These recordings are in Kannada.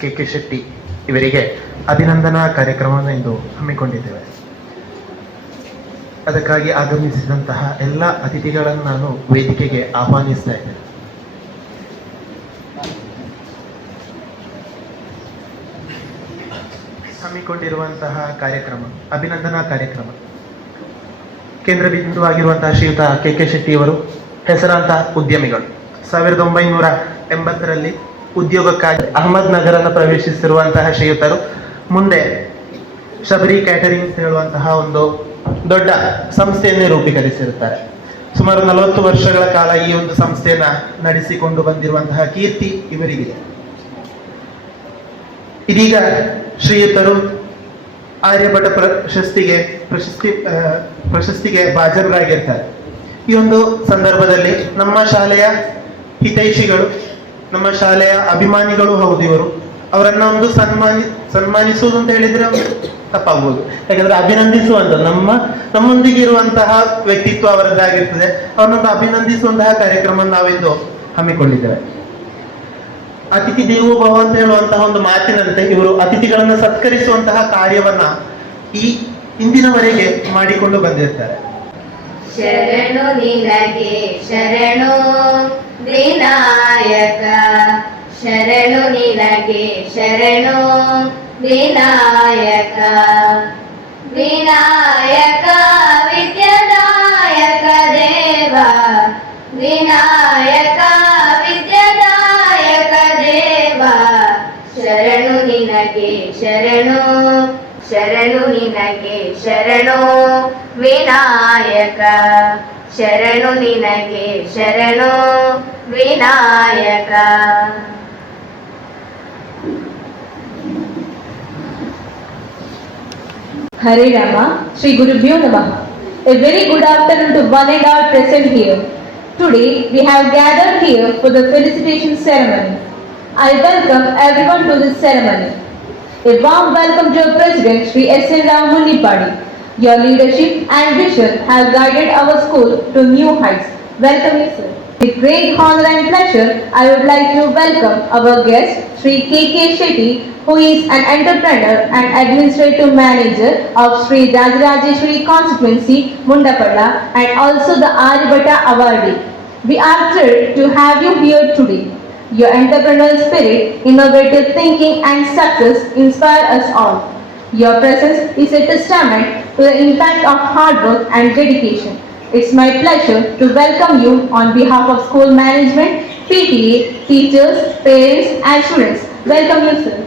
ಕೆ ಕೆ ಶೆಟ್ಟಿ ಇವರಿಗೆ ಅಭಿನಂದನಾ ಕಾರ್ಯಕ್ರಮವನ್ನು ಇಂದು ಹಮ್ಮಿಕೊಂಡಿದ್ದೇವೆ. ಅದಕ್ಕಾಗಿ ಆಗಮಿಸಿದಂತಹ ಎಲ್ಲ ಅತಿಥಿಗಳನ್ನು ನಾನು ವೇದಿಕೆಗೆ ಆಹ್ವಾನಿಸ್ತಾ ಇದ್ದೇನೆ. ಹಮ್ಮಿಕೊಂಡಿರುವಂತಹ ಕಾರ್ಯಕ್ರಮ, ಅಭಿನಂದನಾ ಕಾರ್ಯಕ್ರಮ. ಕೇಂದ್ರ ಬಿಂದುವಾಗಿರುವಂತಹ ಶ್ರೀಯುತ ಕೆ ಕೆ ಶೆಟ್ಟಿಯವರು ಹೆಸರಾಂತ ಉದ್ಯಮಿಗಳು. ಸಾವಿರದ ಒಂಬೈನೂರ ಎಂಬತ್ತರಲ್ಲಿ ಉದ್ಯೋಗಕ್ಕಾಗಿ ಅಹಮದ್ ನಗರನ್ನು ಪ್ರವೇಶಿಸಿರುವಂತಹ ಶ್ರೀಯುತರು, ಮುಂದೆ ಶಬರಿ ಕ್ಯಾಟರಿಂಗ್ ಹೇಳುವಂತಹ ಒಂದು ದೊಡ್ಡ ಸಂಸ್ಥೆಯನ್ನೇ ರೂಪೀಕರಿಸಿರುತ್ತಾರೆ. ಸುಮಾರು ನಲವತ್ತು ವರ್ಷಗಳ ಕಾಲ ಈ ಒಂದು ಸಂಸ್ಥೆಯನ್ನ ನಡೆಸಿಕೊಂಡು ಬಂದಿರುವಂತಹ ಕೀರ್ತಿ ಇವರಿಗಿದೆ. ಇದೀಗ ಶ್ರೀಯುತರು ಆರ್ಯಭಟ ಪ್ರಶಸ್ತಿಗೆ ಪ್ರಶಸ್ತಿ ಪ್ರಶಸ್ತಿಗೆ ಭಾಜನರಾಗಿರ್ತಾರೆ. ಈ ಒಂದು ಸಂದರ್ಭದಲ್ಲಿ ನಮ್ಮ ಶಾಲೆಯ ಹಿತೈಷಿಗಳು ನಮ್ಮ ಶಾಲೆಯ ಅಭಿಮಾನಿಗಳು ಹೌದು ಇವರು. ಅವರನ್ನ ಒಂದು ಸನ್ಮಾನಿ, ಸನ್ಮಾನಿಸುವುದು ಅಂತ ಹೇಳಿದ್ರೆ ತಪ್ಪಾಗ್ಬೋದು. ಯಾಕಂದ್ರೆ ಅಭಿನಂದಿಸುವಂತ, ನಮ್ಮ ನಮ್ಮೊಂದಿಗೆ ಇರುವಂತಹ ವ್ಯಕ್ತಿತ್ವ ಅವರದ್ದಾಗಿರ್ತದೆ. ಅವರನ್ನೊಂದು ಅಭಿನಂದಿಸುವಂತಹ ಕಾರ್ಯಕ್ರಮ ನಾವಿಂದು ಹಮ್ಮಿಕೊಂಡಿದ್ದೇವೆ. ಅತಿಥಿ ದೇವೋ ಭವ ಅಂತ ಹೇಳುವಂತಹ ಒಂದು ಮಾತಿನಂತೆ ಇವರು ಅತಿಥಿಗಳನ್ನು ಸತ್ಕರಿಸುವಂತಹ ಕಾರ್ಯವನ್ನ ಈ ಇಂದಿನವರೆಗೆ ಮಾಡಿಕೊಂಡು ಬಂದಿರ್ತಾರೆ. ಶರಣು ನಿನಗೆ ಶರಣು ವಿನಾಯಕ ಶರಣು ನಿನಗೆ ಶರಣು ವಿನಾಯಕ ವಿನಾಯಕ ವಿದ್ಯದಾಯಕ ದೇವ ವಿನಾಯಕ ವಿದ್ಯದಾಯಕ ದೇವ ಶರಣು ನಿನಗೆ ಶರಣು ಶರಣು ನಿನಗೆ ಶರಣು ವಿನಾಯಕ ಶರಣು ನಿನಗೆ ಶರಣು Vinayaka Hare Rama, Sri Gurubhyo Namaha. A very good afternoon to one and all present here. Today we have gathered here for the felicitation ceremony. I welcome everyone to this ceremony. A warm welcome to our President Sri S. N. Ramunipadi. Your leadership and vision have guided our school to new heights. Welcome sir. With great honor and pleasure, I would like to welcome our guest, Sri K. K. Shetty, who is an entrepreneur and administrative manager of Sri Rajarajeshwari Constituency, Mundapalla, and also the Aryabhatta Awardee. We are thrilled to have you here today. Your entrepreneurial spirit, innovative thinking, and success inspire us all. Your presence is a testament to the impact of hard work and dedication. It's my pleasure to welcome you on behalf of school management, PTA, teachers, parents, and students. Welcome you, sir.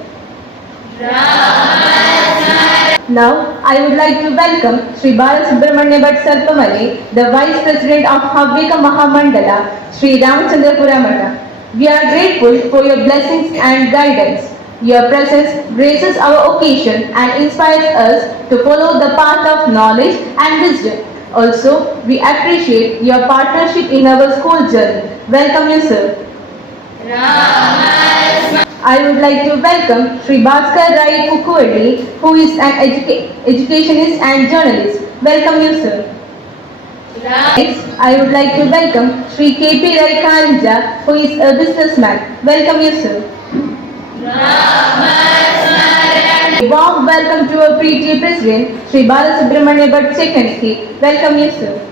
Now, I would like to welcome Sri Bala Subramanya Bhatt Sarpamali, the Vice President of Havika Mahamandala, Sri Ramachandrapura Mata. We are grateful for your blessings and guidance. Your presence graces our occasion and inspires us to follow the path of knowledge and wisdom. Also, we appreciate your partnership in our school journey. Welcome you, sir. I would like to welcome Sri Bhaskar Rai Kukuvalli, who is an educa- educationist and journalist. Welcome you, sir. Next, I would like to welcome Sri K.P. Rai Karanja, who is a businessman. Welcome you, sir. Warm welcome to our PTA President, Sri Balasubramanya Bhatt Sekaniki. Welcome you, sir.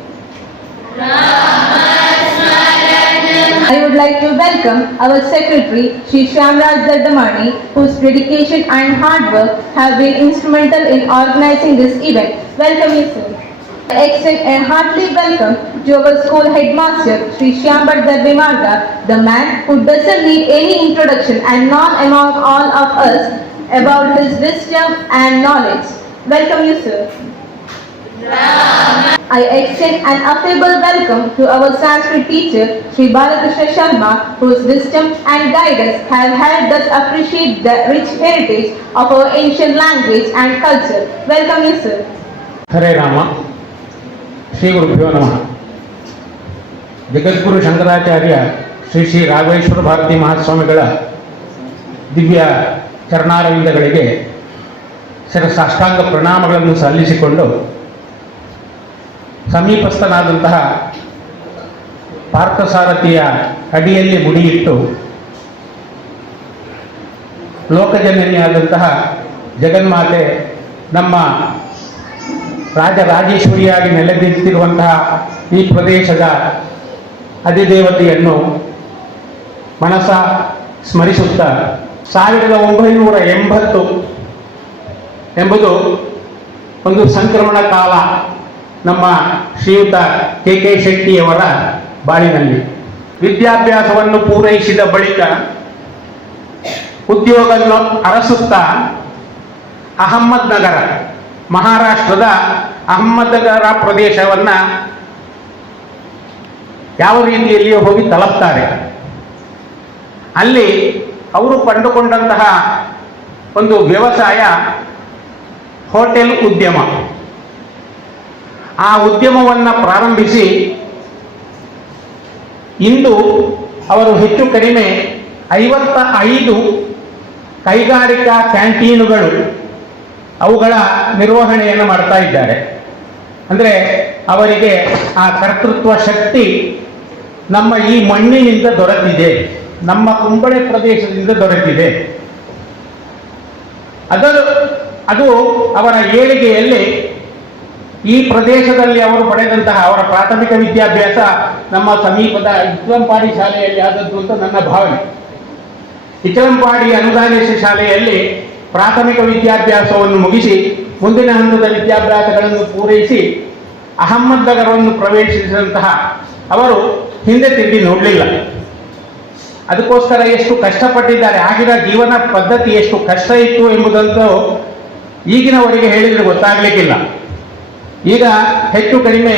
I would like to welcome our Secretary, Sri Shamraj Daddamani, whose dedication and hard work have been instrumental in organizing this event. Welcome you, sir accept and heartily welcome to our school headmaster, Sri Shyambar Darvimarga, the man who doesn't need any introduction and known among all of us about his wisdom and knowledge. Welcome you, sir. I extend an affable welcome to our Sanskrit teacher, Sri Balakrishna Sharma, whose wisdom and guidance have helped us appreciate the rich heritage of our ancient language and culture. Welcome you, sir. Hare Rama. Shri ಗುರುಭ್ಯೋ ನಮಃ. ಜಗದ್ಗುರು ಶಂಕರಾಚಾರ್ಯ ಶ್ರೀ ಶ್ರೀ ರಾಘವೇಶ್ವರ ಭಾರತಿ ಮಹಾಸ್ವಾಮಿಗಳ ದಿವ್ಯ ಚರಣಾರವಿಂದಗಳಿಗೆ ಸರ ಸಾಷ್ಟಾಂಗ ಪ್ರಣಾಮಗಳನ್ನು ಸಲ್ಲಿಸಿಕೊಂಡು ಸಮೀಪಸ್ಥನಾದಂತಹ ಪಾರ್ಥಸಾರಥಿಯ ಅಡಿಯಲ್ಲಿ ಮುಡಿಯಿಟ್ಟು ಲೋಕಜನನಿಯಾದಂತಹ ಜಗನ್ಮಾತೆ ನಮ್ಮ ರಾಜರಾಜೇಶ್ವರಿಯಾಗಿ ನೆಲೆನಿಂತಿರುವಂತಹ ಈ ಪ್ರದೇಶದ ಅಧಿದೇವತೆಯನ್ನು ಮನಸ ಸ್ಮರಿಸುತ್ತಾ ಸಾವಿರದ ಒಂಬೈನೂರ ಎಂಬತ್ತು ಎಂಬುದು ಒಂದು ಸಂಕ್ರಮಣ ಕಾಲ ನಮ್ಮ ಶ್ರೀಯುತ ಕೆ ಕೆ ಶೆಟ್ಟಿಯವರ ಬಾಳಿನಲ್ಲಿ. ವಿದ್ಯಾಭ್ಯಾಸವನ್ನು ಪೂರೈಸಿದ ಬಳಿಕ ಉದ್ಯೋಗವನ್ನು ಅರಸುತ್ತಾ ಅಹಮ್ಮದ್ ನಗರ, ಮಹಾರಾಷ್ಟ್ರದ ಅಹಮ್ಮದ್ ಪ್ರದೇಶವನ್ನ ಯಾವ ರೀತಿಯಲ್ಲಿಯೂ ಹೋಗಿ ತಲುಪ್ತಾರೆ. ಅಲ್ಲಿ ಅವರು ಕಂಡುಕೊಂಡಂತಹ ಒಂದು ವ್ಯವಸಾಯ ಹೋಟೆಲ್ ಉದ್ಯಮ. ಆ ಉದ್ಯಮವನ್ನು ಪ್ರಾರಂಭಿಸಿ ಇಂದು ಅವರು ಹೆಚ್ಚು ಕಡಿಮೆ ಐವತ್ತ ಐದು ಕೈಗಾರಿಕಾ ಕ್ಯಾಂಟೀನುಗಳು ಅವುಗಳ ನಿರ್ವಹಣೆಯನ್ನು ಮಾಡ್ತಾ ಇದ್ದಾರೆ. ಅಂದರೆ ಅವರಿಗೆ ಆ ಕರ್ತೃತ್ವ ಶಕ್ತಿ ನಮ್ಮ ಈ ಮಣ್ಣಿನಿಂದ ದೊರೆತಿದೆ. ನಮ್ಮ ಕುಂಬಳೆ ಪ್ರದೇಶದಿಂದ ದೊರೆತಿದೆ. ಅದರ, ಅದು ಅವರ ಏಳಿಗೆಯಲ್ಲಿ ಈ ಪ್ರದೇಶದಲ್ಲಿ ಅವರು ಪಡೆದಂತಹ ಅವರ ಪ್ರಾಥಮಿಕ ವಿದ್ಯಾಭ್ಯಾಸ ನಮ್ಮ ಸಮೀಪದ ಇಕ್ಲಂಪಾಡಿ ಶಾಲೆಯಲ್ಲಿ ಆದದ್ದು ಅಂತ ನನ್ನ ಭಾವನೆ. ಇಚಲಂಪಾಡಿ ಅನುದಾನೇಶ ಶಾಲೆಯಲ್ಲಿ ಪ್ರಾಥಮಿಕ ವಿದ್ಯಾಭ್ಯಾಸವನ್ನು ಮುಗಿಸಿ ಮುಂದಿನ ಹಂತದ ವಿದ್ಯಾಭ್ಯಾಸಗಳನ್ನು ಪೂರೈಸಿ ಅಹಮ್ಮದ್ ನಗರವನ್ನು ಪ್ರವೇಶಿಸಿದಂತಹ ಅವರು ಹಿಂದೆ ತಿಂಡಿ ನೋಡಲಿಲ್ಲ. ಅದಕ್ಕೋಸ್ಕರ ಎಷ್ಟು ಕಷ್ಟಪಟ್ಟಿದ್ದಾರೆ, ಆಗಿನ ಜೀವನ ಪದ್ಧತಿ ಎಷ್ಟು ಕಷ್ಟ ಇತ್ತು ಎಂಬುದಂತೂ ಈಗಿನವರಿಗೆ ಹೇಳಿದರೆ ಗೊತ್ತಾಗಲಿಕ್ಕಿಲ್ಲ. ಈಗ ಹೆಚ್ಚು ಕಡಿಮೆ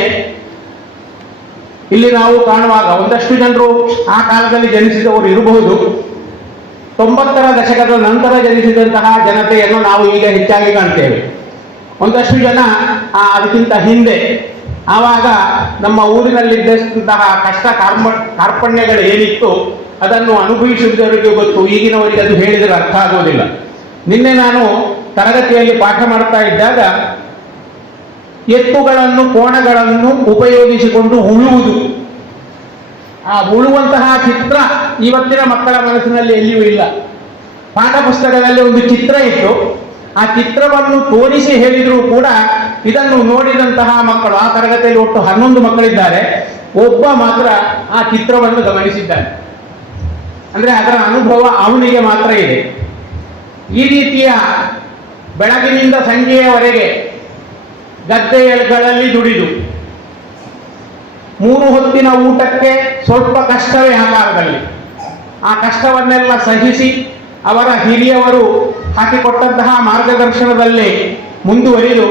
ಇಲ್ಲಿ ನಾವು ಕಾಣುವಾಗ ಒಂದಷ್ಟು ಜನರು ಆ ಕಾಲದಲ್ಲಿ ಜನಿಸಿದವರು ಇರಬಹುದು. ತೊಂಬತ್ತರ ದಶಕದ ನಂತರ ಜನಿಸಿದಂತಹ ಜನತೆಯನ್ನು ನಾವು ಈಗ ಹೆಚ್ಚಾಗಿ ಕಾಣ್ತೇವೆ. ಒಂದಷ್ಟು ಜನ ಅದಕ್ಕಿಂತ ಹಿಂದೆ, ಆವಾಗ ನಮ್ಮ ಊರಿನಲ್ಲಿದ್ದಂತಹ ಕಷ್ಟ ಕಾರ್ಮ, ಕಾರ್ಪಣ್ಯಗಳು ಏನಿತ್ತು ಅದನ್ನು ಅನುಭವಿಸಿದವರಿಗೆ ಗೊತ್ತು, ಈಗಿನವರಿಗೆ ಅದು ಹೇಳಿದರೆ ಅರ್ಥ ಆಗುವುದಿಲ್ಲ ನಿನ್ನೆ ನಾನು ತರಗತಿಯಲ್ಲಿ ಪಾಠ ಮಾಡ್ತಾ ಇದ್ದಾಗ, ಎತ್ತುಗಳನ್ನು, ಕೋಣಗಳನ್ನು ಉಪಯೋಗಿಸಿಕೊಂಡು ಉಳುವುದು. ಆ ಉಳುವಂತಹ ಚಿತ್ರ ಇವತ್ತಿನ ಮಕ್ಕಳ ಮನಸ್ಸಿನಲ್ಲಿ ಎಲ್ಲಿಯೂ ಇಲ್ಲ. ಪಾಠ ಪುಸ್ತಕದಲ್ಲಿ ಒಂದು ಚಿತ್ರ ಇತ್ತು. ಆ ಚಿತ್ರವನ್ನು ತೋರಿಸಿ ಹೇಳಿದರೂ ಕೂಡ ಇದನ್ನು ನೋಡಿದಂತಹ ಮಕ್ಕಳು, ಆ ತರಗತಿಯಲ್ಲಿ ಒಟ್ಟು ಹನ್ನೊಂದು ಮಕ್ಕಳಿದ್ದಾರೆ. ಒಬ್ಬ ಮಾತ್ರ ಆ ಚಿತ್ರವನ್ನು ಗಮನಿಸಿದ್ದಾನೆ. ಅಂದ್ರೆ ಅದರ ಅನುಭವ ಅವನಿಗೆ ಮಾತ್ರ ಇದೆ. ಈ ರೀತಿಯ ಬೆಳಗಿನಿಂದ ಸಂಜೆಯವರೆಗೆ ಗದ್ದೆಗಳಲ್ಲಿ ದುಡಿದು ಮೂರು ಹೊತ್ತಿನ ಊಟಕ್ಕೆ ಸ್ವಲ್ಪ ಕಷ್ಟವೇ ಆ ಆ ಕಷ್ಟವನ್ನೆಲ್ಲ ಸಹಿಸಿ ಅವರ ಹಿರಿಯವರು ಹಾಕಿಕೊಟ್ಟಂತಹ ಮಾರ್ಗದರ್ಶನದಲ್ಲಿ ಮುಂದುವರಿದು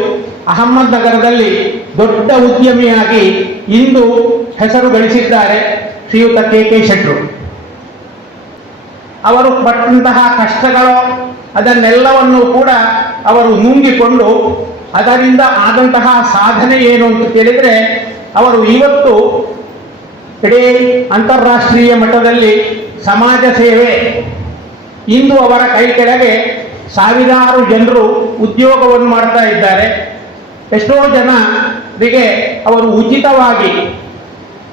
ಅಹಮ್ಮದ್ ನಗರದಲ್ಲಿ ದೊಡ್ಡ ಉದ್ಯಮಿಯಾಗಿ ಇಂದು ಹೆಸರು ಗಳಿಸಿದ್ದಾರೆ ಶ್ರೀಯುತ ಕೆ ಕೆ ಶೆಟ್ರು. ಅವರು ಪಟ್ಟಂತಹ ಕಷ್ಟಗಳು ಅದನ್ನೆಲ್ಲವನ್ನು ಕೂಡ ಅವರು ನುಂಗಿಕೊಂಡು ಅದರಿಂದ ಆದಂತಹ ಸಾಧನೆ ಏನು ಅಂತ ಕೇಳಿದರೆ ಅವರು ಇವತ್ತು ಇಡೀ ಅಂತಾರಾಷ್ಟ್ರೀಯ ಮಟ್ಟದಲ್ಲಿ ಸಮಾಜ ಸೇವೆ. ಇಂದು ಅವರ ಕೈ ಕೆಳಗೆ ಸಾವಿರಾರು ಜನರು ಉದ್ಯೋಗವನ್ನು ಮಾಡ್ತಾ ಇದ್ದಾರೆ. ಎಷ್ಟೋ ಜನರಿಗೆ ಅವರು ಉಚಿತವಾಗಿ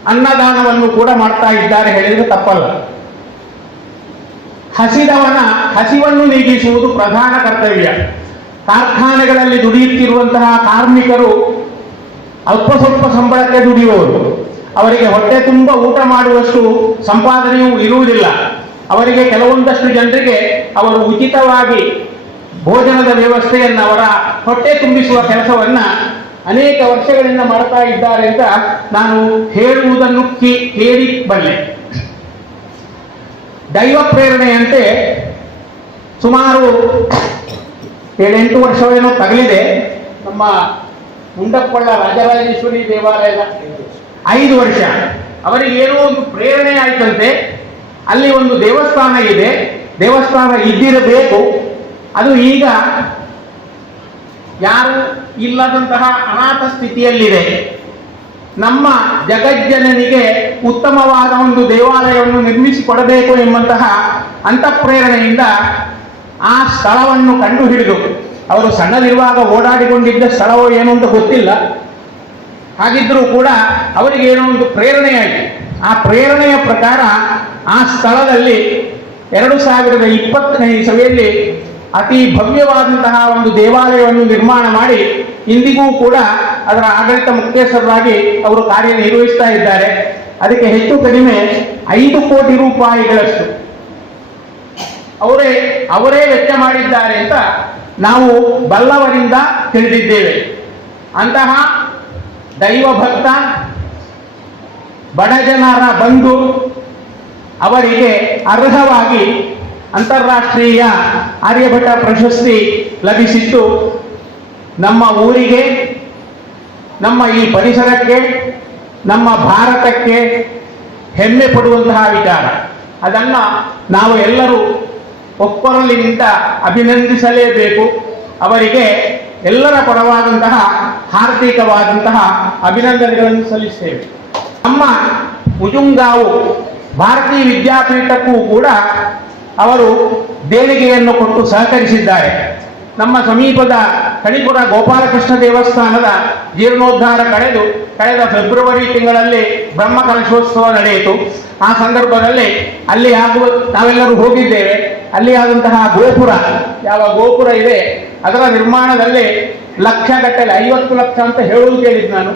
ಅನ್ನದಾನವನ್ನು ಕೂಡ ಮಾಡ್ತಾ ಇದ್ದಾರೆ ಹೇಳಿದ್ರೆ ತಪ್ಪಲ್ಲ. ಹಸಿದವನ, ಹಸಿವನ್ನು ನೀಗಿಸುವುದು ಪ್ರಧಾನ ಕರ್ತವ್ಯ. ಕಾರ್ಖಾನೆಗಳಲ್ಲಿ ದುಡಿಯುತ್ತಿರುವಂತಹ ಕಾರ್ಮಿಕರು ಅಲ್ಪ ಸ್ವಲ್ಪ ಸಂಬಳಕ್ಕೆ ದುಡಿಯುವವರು ಅವರಿಗೆ ಹೊಟ್ಟೆ ತುಂಬ ಊಟ ಮಾಡುವಷ್ಟು ಸಂಪಾದನೆಯೂ ಇರುವುದಿಲ್ಲ. ಅವರಿಗೆ ಕೆಲವೊಂದಷ್ಟು ಜನರಿಗೆ ಅವರು ಉಚಿತವಾಗಿ ಭೋಜನದ ವ್ಯವಸ್ಥೆಯನ್ನು, ಅವರ ಹೊಟ್ಟೆ ತುಂಬಿಸುವ ಕೆಲಸವನ್ನ ಅನೇಕ ವರ್ಷಗಳಿಂದ ಮಾಡ್ತಾ ಇದ್ದಾರೆ ಅಂತ ನಾನು ಹೇಳುವುದನ್ನು ಕೇಳಿ ಬಲ್ಲೆ ದೈವ ಪ್ರೇರಣೆಯಂತೆ ಸುಮಾರು ಏಳೆಂಟು ವರ್ಷವೇನೋ ತಗಲಿದೆ. ನಮ್ಮ ಮುಂಡಪ್ಪಳ್ಳ ರಾಜರಾಜೇಶ್ವರಿ ದೇವಾಲಯದ ಐದು ವರ್ಷ. ಅವರಿಗೆ ಏನೋ ಒಂದು ಪ್ರೇರಣೆ ಆಯ್ತಂತೆ. ಅಲ್ಲಿ ಒಂದು ದೇವಸ್ಥಾನ ಇದೆ. ದೇವಸ್ಥಾನ ಇದ್ದಿರಬೇಕು. ಅದು ಈಗ ಯಾರು ಇಲ್ಲದಂತಹ ಅನಾಥ ಸ್ಥಿತಿಯಲ್ಲಿದೆ. ನಮ್ಮ ಜಗಜ್ಜನನಿಗೆ ಉತ್ತಮವಾದ ಒಂದು ದೇವಾಲಯವನ್ನು ನಿರ್ಮಿಸಿಕೊಡಬೇಕು ಎಂಬಂತಹ ಅಂತಃಪ್ರೇರಣೆಯಿಂದ ಆ ಸ್ಥಳವನ್ನು ಕಂಡುಹಿಡಿದು ಅವರು ಸಣ್ಣದಿರುವಾಗ ಓಡಾಡಿಕೊಂಡಿದ್ದ ಸ್ಥಳವೋ ಏನು ಅಂತ ಗೊತ್ತಿಲ್ಲ. ಹಾಗಿದ್ರೂ ಕೂಡ ಅವರಿಗೆ ಏನೋ ಒಂದು ಪ್ರೇರಣೆಯಾಯಿತು. ಆ ಪ್ರೇರಣೆಯ ಪ್ರಕಾರ ಆ ಸ್ಥಳದಲ್ಲಿ ಎರಡು ಸಾವಿರದ ಇಪ್ಪತ್ತನೇ ಇಸವಿಯಲ್ಲಿ ಅತಿ ಭವ್ಯವಾದಂತಹ ಒಂದು ದೇವಾಲಯವನ್ನು ನಿರ್ಮಾಣ ಮಾಡಿ ಇಂದಿಗೂ ಕೂಡ ಅದರ ಆಡಳಿತ ಮುಖ್ಯಸ್ಥರಾಗಿ ಅವರು ಕಾರ್ಯನಿರ್ವಹಿಸ್ತಾ ಇದ್ದಾರೆ. ಅದಕ್ಕೆ ಹೆಚ್ಚು ಕಡಿಮೆ ಐದು ಕೋಟಿ ರೂಪಾಯಿಗಳಷ್ಟು. ಅವರೇ ಅವರೇ ವೆಚ್ಚ ಮಾಡಿದ್ದಾರೆ ಅಂತ ನಾವು ಬಲ್ಲವರಿಂದ ತಿಳಿದಿದ್ದೇವೆ. ಅಂತಹ ದೈವ ಭಕ್ತ ಬಡಜನರ ಬಂಧು, ಅವರಿಗೆ ಅರ್ಹವಾಗಿ ಅಂತಾರಾಷ್ಟ್ರೀಯ ಆರ್ಯಭಟ ಪ್ರಶಸ್ತಿ ಲಭಿಸಿತ್ತು ನಮ್ಮ ಊರಿಗೆ, ನಮ್ಮ ಈ ಪರಿಸರಕ್ಕೆ, ನಮ್ಮ ಭಾರತಕ್ಕೆ ಹೆಮ್ಮೆ ಪಡುವಂತಹ ವಿಚಾರ. ಅದನ್ನು ನಾವು ಎಲ್ಲರೂ ಒಕ್ಕೊರಲಿನಿಂದ ಅಭಿನಂದಿಸಲೇಬೇಕು. ಅವರಿಗೆ ಎಲ್ಲರ ಪರವಾದಂತಹ ಹಾರ್ದಿಕವಾದಂತಹ ಅಭಿನಂದನೆಗಳನ್ನು ಸಲ್ಲಿಸ್ತೇವೆ. ನಮ್ಮ ಮುಜುಂಗಾವು ಭಾರತೀಯ ವಿದ್ಯಾಪೀಠಕ್ಕೂ ಕೂಡ ಅವರು ದೇಣಿಗೆಯನ್ನು ಕೊಟ್ಟು ಸಹಕರಿಸಿದ್ದಾರೆ. ನಮ್ಮ ಸಮೀಪದ ಕಣಿಪುರ ಗೋಪಾಲಕೃಷ್ಣ ದೇವಸ್ಥಾನದ ಜೀರ್ಣೋದ್ಧಾರ ಕಳೆದು ಕಳೆದ ಫೆಬ್ರವರಿ ತಿಂಗಳಲ್ಲಿ ಬ್ರಹ್ಮ ಕಲಶೋತ್ಸವ ನಡೆಯಿತು. ಆ ಸಂದರ್ಭದಲ್ಲಿ ಅಲ್ಲಿ ಆಗುವ ನಾವೆಲ್ಲರೂ ಹೋಗಿದ್ದೇವೆ. ಅಲ್ಲಿ ಆದಂತಹ ಗೋಪುರ ಯಾವ ಗೋಪುರ ಇದೆ ಅದರ ನಿರ್ಮಾಣದಲ್ಲಿ ಲಕ್ಷ ಗಟ್ಟಲೆ ಐವತ್ತು ಲಕ್ಷ ಅಂತ ಹೇಳುವುದು ಕೇಳಿದ್ದು ನಾನು.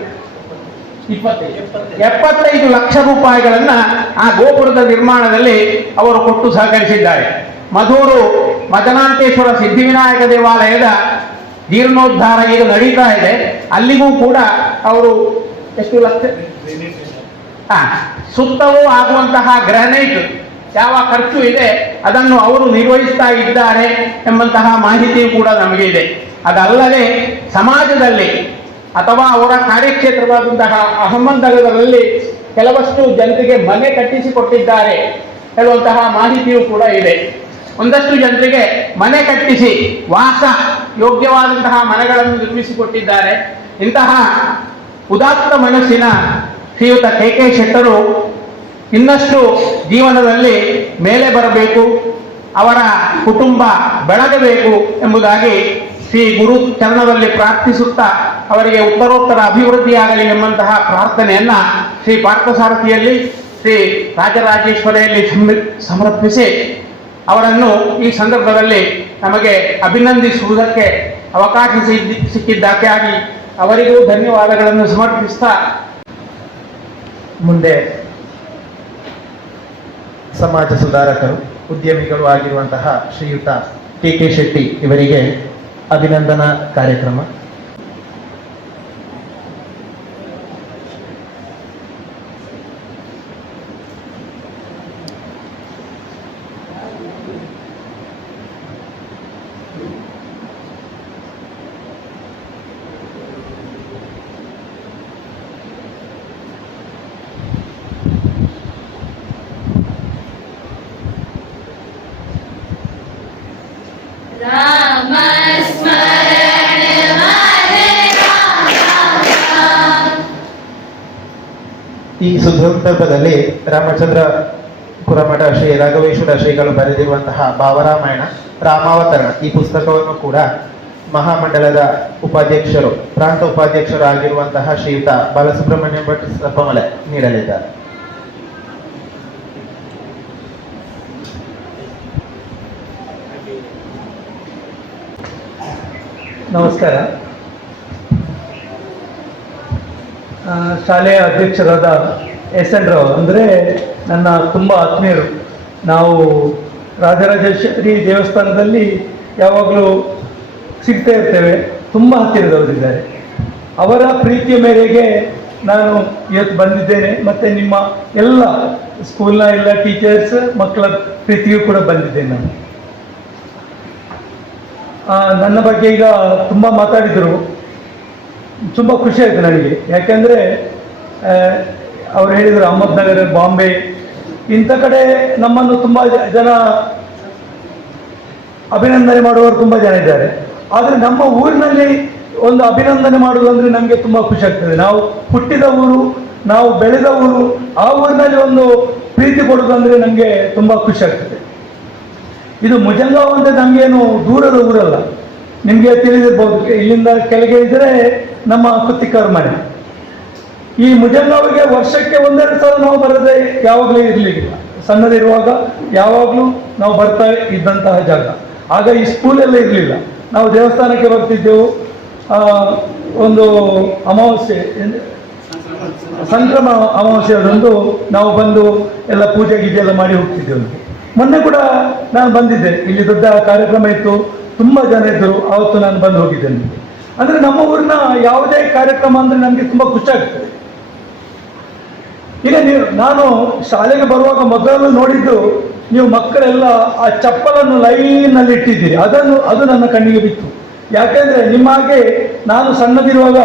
ಇಪ್ಪತ್ತೈದು. ಎಪ್ಪತ್ತೈದು ಲಕ್ಷ ರೂಪಾಯಿಗಳನ್ನ ಆ ಗೋಪುರದ ನಿರ್ಮಾಣದಲ್ಲಿ ಅವರು ಕೊಟ್ಟು ಸಹಕರಿಸಿದ್ದಾರೆ. ಮಧೂರು ಮದನಾಂತೇಶ್ವರ ಸಿದ್ಧಿವಿನಾಯಕ ದೇವಾಲಯದ ಜೀರ್ಣೋದ್ಧಾರ ಈಗ ನಡೀತಾ ಇದೆ. ಅಲ್ಲಿಗೂ ಕೂಡ ಅವರು ಎಷ್ಟು ಲಕ್ಷ? ಸುತ್ತವೂ ಆಗುವಂತಹ ಗ್ರಾನೈಟ್ ಯಾವ ಖರ್ಚು ಇದೆ ಅದನ್ನು ಅವರು ನಿರ್ವಹಿಸ್ತಾ ಇದ್ದಾರೆ ಎಂಬಂತಹ ಮಾಹಿತಿಯು ಕೂಡ ನಮಗೆ ಇದೆ. ಅದಲ್ಲದೆ ಸಮಾಜದಲ್ಲಿ ಅಥವಾ ಅವರ ಕಾರ್ಯಕ್ಷೇತ್ರವಾದಂತಹ ಅಹಮದ್ನಗರದಲ್ಲಿ ಕೆಲವಷ್ಟು ಜನರಿಗೆ ಮನೆ ಕಟ್ಟಿಸಿಕೊಟ್ಟಿದ್ದಾರೆ ಹೇಳುವಂತಹ ಮಾಹಿತಿಯು ಕೂಡ ಇದೆ. ಒಂದಷ್ಟು ಜನರಿಗೆ ಮನೆ ಕಟ್ಟಿಸಿ ವಾಸ ಯೋಗ್ಯವಾದಂತಹ ಮನೆಗಳನ್ನು ನಿರ್ಮಿಸಿಕೊಟ್ಟಿದ್ದಾರೆ. ಇಂತಹ ಉದಾತ್ತ ಮನಸ್ಸಿನ ಶ್ರೀಯುತ ಕೆ ಕೆ ಶೆಟ್ಟರು ಇನ್ನಷ್ಟು ಜೀವನದಲ್ಲಿ ಮೇಲೆ ಬರಬೇಕು, ಅವರ ಕುಟುಂಬ ಬೆಳಗಬೇಕು ಎಂಬುದಾಗಿ ಶ್ರೀ ಗುರು ಚರಣದಲ್ಲಿ ಪ್ರಾರ್ಥಿಸುತ್ತಾ ಅವರಿಗೆ ಉತ್ತರೋತ್ತರ ಅಭಿವೃದ್ಧಿಯಾಗಲಿ ಎಂಬಂತಹ ಪ್ರಾರ್ಥನೆಯನ್ನ ಶ್ರೀ ಪಾರ್ಥಸಾರಥಿಯಲ್ಲಿ, ಶ್ರೀ ರಾಜರಾಜೇಶ್ವರಿಯಲ್ಲಿ ಸಮರ್ಪಿಸಿ ಅವರನ್ನು ಈ ಸಂದರ್ಭದಲ್ಲಿ ನಮಗೆ ಅಭಿನಂದಿಸುವುದಕ್ಕೆ ಅವಕಾಶ ಸಿಕ್ಕಿದ್ದಕ್ಕೆ ಸಿಕ್ಕಿದ್ದಕ್ಕಾಗಿ ಅವರಿಗೂ ಧನ್ಯವಾದಗಳನ್ನು ಸಮರ್ಪಿಸ್ತಾ ಮುಂದೆ ಸಮಾಜ ಸುಧಾರಕರು ಉದ್ಯಮಿಗಳು ಆಗಿರುವಂತಹ ಶ್ರೀಯುತ ಕೆ ಕೆ ಶೆಟ್ಟಿ ಇವರಿಗೆ ಅಭಿನಂದನಾ ಕಾರ್ಯಕ್ರಮ. ಈ ಸಂದರ್ಭದಲ್ಲಿ ರಾಮಚಂದ್ರ ಪುರಮಠ ಶ್ರೀ ರಾಘವೇಶ್ವರ ಶ್ರೀಗಳು ಬರೆದಿರುವಂತಹ ಭಾವರಾಮಾಯಣ, ರಾಮಾವತರಣ ಈ ಪುಸ್ತಕವನ್ನು ಕೂಡ ಮಹಾಮಂಡಲದ ಉಪಾಧ್ಯಕ್ಷರು, ಪ್ರಾಂತ ಉಪಾಧ್ಯಕ್ಷರು ಆಗಿರುವಂತಹ ಶ್ರೀಯುತ ಬಾಲಸುಬ್ರಹ್ಮಣ್ಯ ಭಟ್ ಸಪ್ಪಮಲೆ ನೀಡಲಿದ್ದಾರೆ. ನಮಸ್ಕಾರ. ಶಾಲೆಯ ಅಧ್ಯಕ್ಷರಾದ ಎಸ್ ಎನ್ ರಾವ್ ಅಂದರೆ ನನ್ನ ತುಂಬ ಆತ್ಮೀಯರು. ನಾವು ರಾಜರಾಜೇಶ್ವರಿ ದೇವಸ್ಥಾನದಲ್ಲಿ ಯಾವಾಗಲೂ ಸಿಗ್ತಾ ಇರ್ತೇವೆ. ತುಂಬ ಹತ್ತಿರದವರಿದ್ದಾರೆ. ಅವರ ಪ್ರೀತಿಯ ಮೇರೆಗೆ ನಾನು ಇವತ್ತು ಬಂದಿದ್ದೇನೆ. ಮತ್ತು ನಿಮ್ಮ ಎಲ್ಲ ಸ್ಕೂಲ್ನ ಎಲ್ಲ ಟೀಚರ್ಸ್ ಮಕ್ಕಳ ಪ್ರೀತಿಯೂ ಕೂಡ ಬಂದಿದ್ದೇನೆ ನಾನು. ನನ್ನ ಬಗ್ಗೆ ಈಗ ತುಂಬ ಮಾತಾಡಿದರು. ತುಂಬ ಖುಷಿ ಆಯಿತು ನನಗೆ. ಯಾಕೆಂದರೆ ಅವ್ರು ಹೇಳಿದರು ಅಹಮದ್ನಗರ ಬಾಂಬೆ. ಇಂಥ ಕಡೆ ನಮ್ಮನ್ನು ತುಂಬ ಜನ ಅಭಿನಂದನೆ ಮಾಡುವವರು ತುಂಬ ಜನ ಇದ್ದಾರೆ. ಆದರೆ ನಮ್ಮ ಊರಿನಲ್ಲಿ ಒಂದು ಅಭಿನಂದನೆ ಮಾಡುವುದು ಅಂದರೆ ನಮಗೆ ತುಂಬ ಖುಷಿ ಆಗ್ತದೆ. ನಾವು ಹುಟ್ಟಿದ ಊರು, ನಾವು ಬೆಳೆದ ಊರು, ಆ ಊರಿನಲ್ಲಿ ಒಂದು ಪ್ರೀತಿ ಕೊಡೋದು ಅಂದರೆ ನಮಗೆ ತುಂಬ ಖುಷಿ ಆಗ್ತದೆ. ಇದು ಮುಜಂಗಾವ್ ಅಂತ ನಮಗೇನು ದೂರದ ಊರಲ್ಲ. ನಿಮಗೆ ತಿಳಿದಿರ್ಬೋದು. ಇಲ್ಲಿಂದ ಕೆಳಗೆ ಇದ್ದರೆ ನಮ್ಮ ಕುತ್ತಿಕರ ಮನೆ ಈ ಮುಜಂಗಾವಿಗೆ ವರ್ಷಕ್ಕೆ ಒಂದೆರಡು ಸಲ ನಾವು ಬರದೆ ಯಾವಾಗಲೂ ಇರಲಿಲ್ಲ ಸಣ್ಣದಿರುವಾಗ ಯಾವಾಗಲೂ ನಾವು ಬರ್ತಾ ಇದ್ದಂತಹ ಜಾಗ. ಆಗ ಈ ಸ್ಕೂಲೆಲ್ಲ ಇರಲಿಲ್ಲ. ನಾವು ದೇವಸ್ಥಾನಕ್ಕೆ ಬರ್ತಿದ್ದೆವು. ಒಂದು ಅಮಾವಾಸ್ಯೆ ಸಂಕ್ರಮ ಅಮಾವಾಸ್ಯದಂದು ನಾವು ಬಂದು ಎಲ್ಲ ಪೂಜೆ ಗೀಜೆ ಎಲ್ಲ ಮಾಡಿ ಹೋಗ್ತಿದ್ದೆವು. ಮೊನ್ನೆ ಕೂಡ ನಾನು ಬಂದಿದ್ದೆ. ಇಲ್ಲಿ ದೊಡ್ಡ ಕಾರ್ಯಕ್ರಮ ಇತ್ತು. ತುಂಬ ಜನ ಇದ್ದರು. ಅವತ್ತು ನಾನು ಬಂದು ಹೋಗಿದ್ದೇನೆ. ಅಂದರೆ ನಮ್ಮ ಊರಿನ ಯಾವುದೇ ಕಾರ್ಯಕ್ರಮ ಅಂದರೆ ನನಗೆ ತುಂಬ ಖುಷಿಯಾಗ್ತದೆ ಈಗ ನೀವು, ನಾನು ಶಾಲೆಗೆ ಬರುವಾಗ ಮೊದಲು ನೋಡಿದ್ದು ನೀವು ಮಕ್ಕಳೆಲ್ಲ ಆ ಚಪ್ಪಲನ್ನು ಲೈನಲ್ಲಿ ಇಟ್ಟಿದ್ದೀರಿ. ಅದನ್ನು, ಅದು ನನ್ನ ಕಣ್ಣಿಗೆ ಬಿತ್ತು. ಯಾಕೆಂದ್ರೆ ನಿಮ್ಮ ಹಾಗೆ ನಾನು ಸಣ್ಣದಿರುವಾಗ